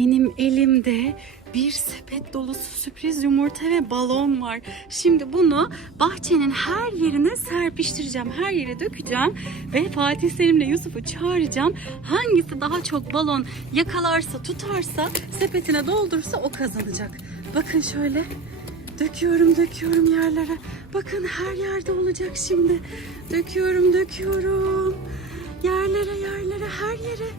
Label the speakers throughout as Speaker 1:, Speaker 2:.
Speaker 1: Benim elimde bir sepet dolusu sürpriz yumurta ve balon var. Şimdi bunu bahçenin her yerine serpiştireceğim. Her yere dökeceğim ve Fatih Selim'le Yusuf'u çağıracağım. Hangisi daha çok balon yakalarsa, tutarsa, sepetine doldurursa o kazanacak. Bakın şöyle. Döküyorum, döküyorum yerlere. Bakın her yerde olacak şimdi. Döküyorum, döküyorum. Yerlere, yerlere, her yere.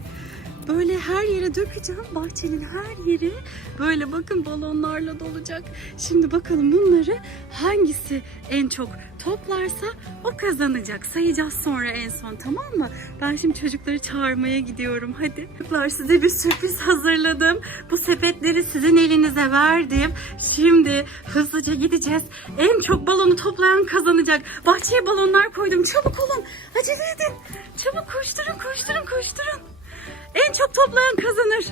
Speaker 1: Böyle her yere dökeceğim. Bahçenin her yeri böyle bakın balonlarla dolacak. Şimdi bakalım bunları hangisi en çok toplarsa o kazanacak. Sayacağız sonra en son tamam mı? Ben şimdi çocukları çağırmaya gidiyorum. Hadi. Çocuklar size bir sürpriz hazırladım. Bu sepetleri sizin elinize verdim. Şimdi hızlıca gideceğiz. En çok balonu toplayan kazanacak. Bahçeye balonlar koydum. Çabuk olun. Acele edin. Çabuk koşturun, koşturun, koşturun. En çok toplayan kazanır.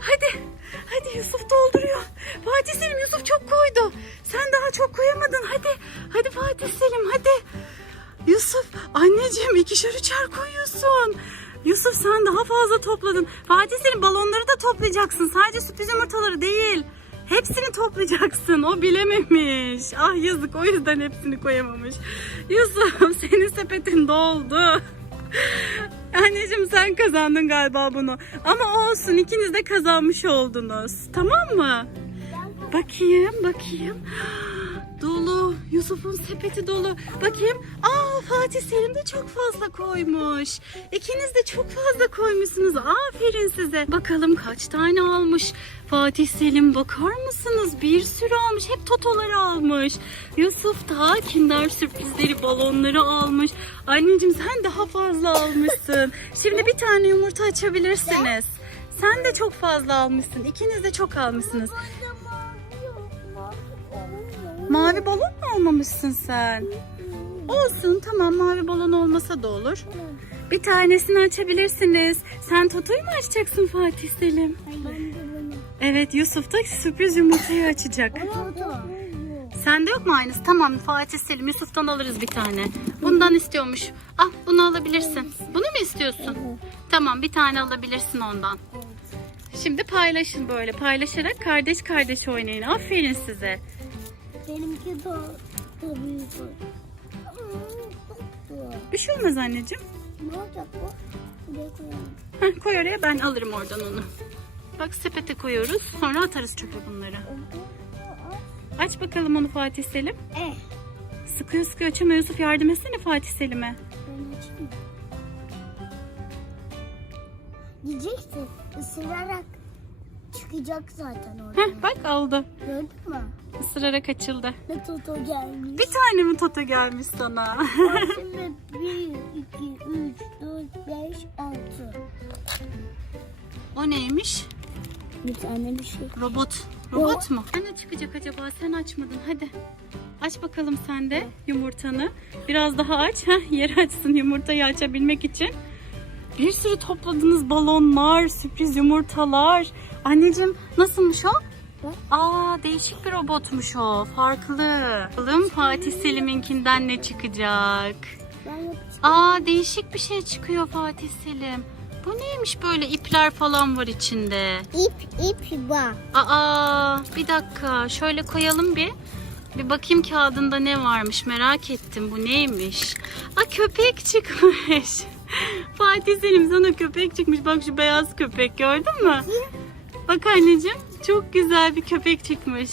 Speaker 1: Hadi. Hadi Yusuf dolduruyor. Fatih Selim Yusuf çok koydu. Sen daha çok koyamadın. Hadi. Hadi Fatih Selim hadi. Yusuf anneciğim ikişer üçer koyuyorsun. Yusuf sen daha fazla topladın. Fatih Selim balonları da toplayacaksın. Sadece sürpriz yumurtaları değil. Hepsini toplayacaksın. O bilememiş. Ah yazık o yüzden hepsini koyamamış. Yusuf senin sepetin doldu. Anneciğim sen kazandın galiba bunu. Ama olsun ikiniz de kazanmış oldunuz. Tamam mı? Bakayım bakayım. Dolu. Yusuf'un sepeti dolu. Bakayım. Aa Fatih Selim de çok fazla koymuş. İkiniz de çok fazla koymuşsunuz. Aferin size. Bakalım kaç tane almış. Fatih Selim bakar mısınız? Bir sürü almış. Hep totoları almış. Yusuf da kinder sürprizleri balonları almış. Anneciğim sen daha fazla almışsın. Şimdi bir tane yumurta açabilirsiniz. Sen de çok fazla almışsın. İkiniz de çok almışsınız. Mavi balon mu almamışsın sen? Olsun tamam mavi balon olmasa da olur. Bir tanesini açabilirsiniz. Sen Toto'yu mu açacaksın Fatih Selim? Evet Yusuf da sürpriz yumurtayı açacak. Sende yok mu aynısı? Tamam Fatih Selim Yusuf'tan alırız bir tane. Bundan istiyormuş. Ah bunu alabilirsin. Bunu mu istiyorsun? Tamam bir tane alabilirsin ondan. Şimdi paylaşın böyle. Paylaşarak kardeş kardeş oynayın. Aferin size.
Speaker 2: Benimki de da büyük.
Speaker 1: Bir şey olmaz anneciğim.
Speaker 2: Ne olacak bu? Buraya koyalım.
Speaker 1: Heh, koy oraya ben alırım oradan onu. Bak sepete koyuyoruz. Sonra atarız çöpe bunları. Aç bakalım onu Fatih Selim.
Speaker 2: Eh,
Speaker 1: Sıkıyor sıkıyor açamıyor. Yusuf yardım etsene Fatih Selim'e.
Speaker 2: Yiyeceksin. Isırarak çıkacak zaten orada.
Speaker 1: Heh, bak aldı.
Speaker 2: Gördün mü?
Speaker 1: Isırarak açıldı.
Speaker 2: Ne toto gelmiş.
Speaker 1: Bir tane mi Toto gelmiş sana?
Speaker 2: Şimdi 1, 2, 3, 4, 5, 6.
Speaker 1: o neymiş?
Speaker 2: Bir tane bir şey.
Speaker 1: Robot. Robot mu? Ne çıkacak acaba? Sen açmadın. Hadi. Aç bakalım sen de yumurtanı. Biraz daha aç. Heh, yeri açsın yumurtayı açabilmek için. Bir sürü topladınız balonlar, sürpriz yumurtalar. Anneciğim nasılmış o? Aa değişik bir robotmuş o. Farklı. Bakalım Fatih Selim'inkinden ne çıkacak? Aa değişik bir şey çıkıyor Fatih Selim. Bu neymiş böyle ipler falan var içinde.
Speaker 2: İp, ip bak.
Speaker 1: Aa bir dakika şöyle koyalım bir. Bir bakayım kağıdında ne varmış merak ettim bu neymiş. Aa köpek çıkmış. Fatih Selim sana köpek çıkmış bak şu beyaz köpek gördün mü? Bak anneciğim çok güzel bir köpek çıkmış.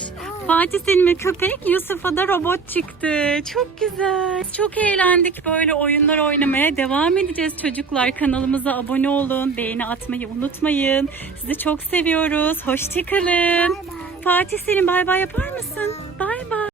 Speaker 1: Fatih Selim'e köpek, Yusuf'a da robot çıktı. Çok güzel. Çok eğlendik. Böyle oyunlar oynamaya devam edeceğiz çocuklar. Kanalımıza abone olun. Beğeni atmayı unutmayın. Sizi çok seviyoruz. Hoşçakalın. Fatih Selim bay bay yapar mısın? Bay bay.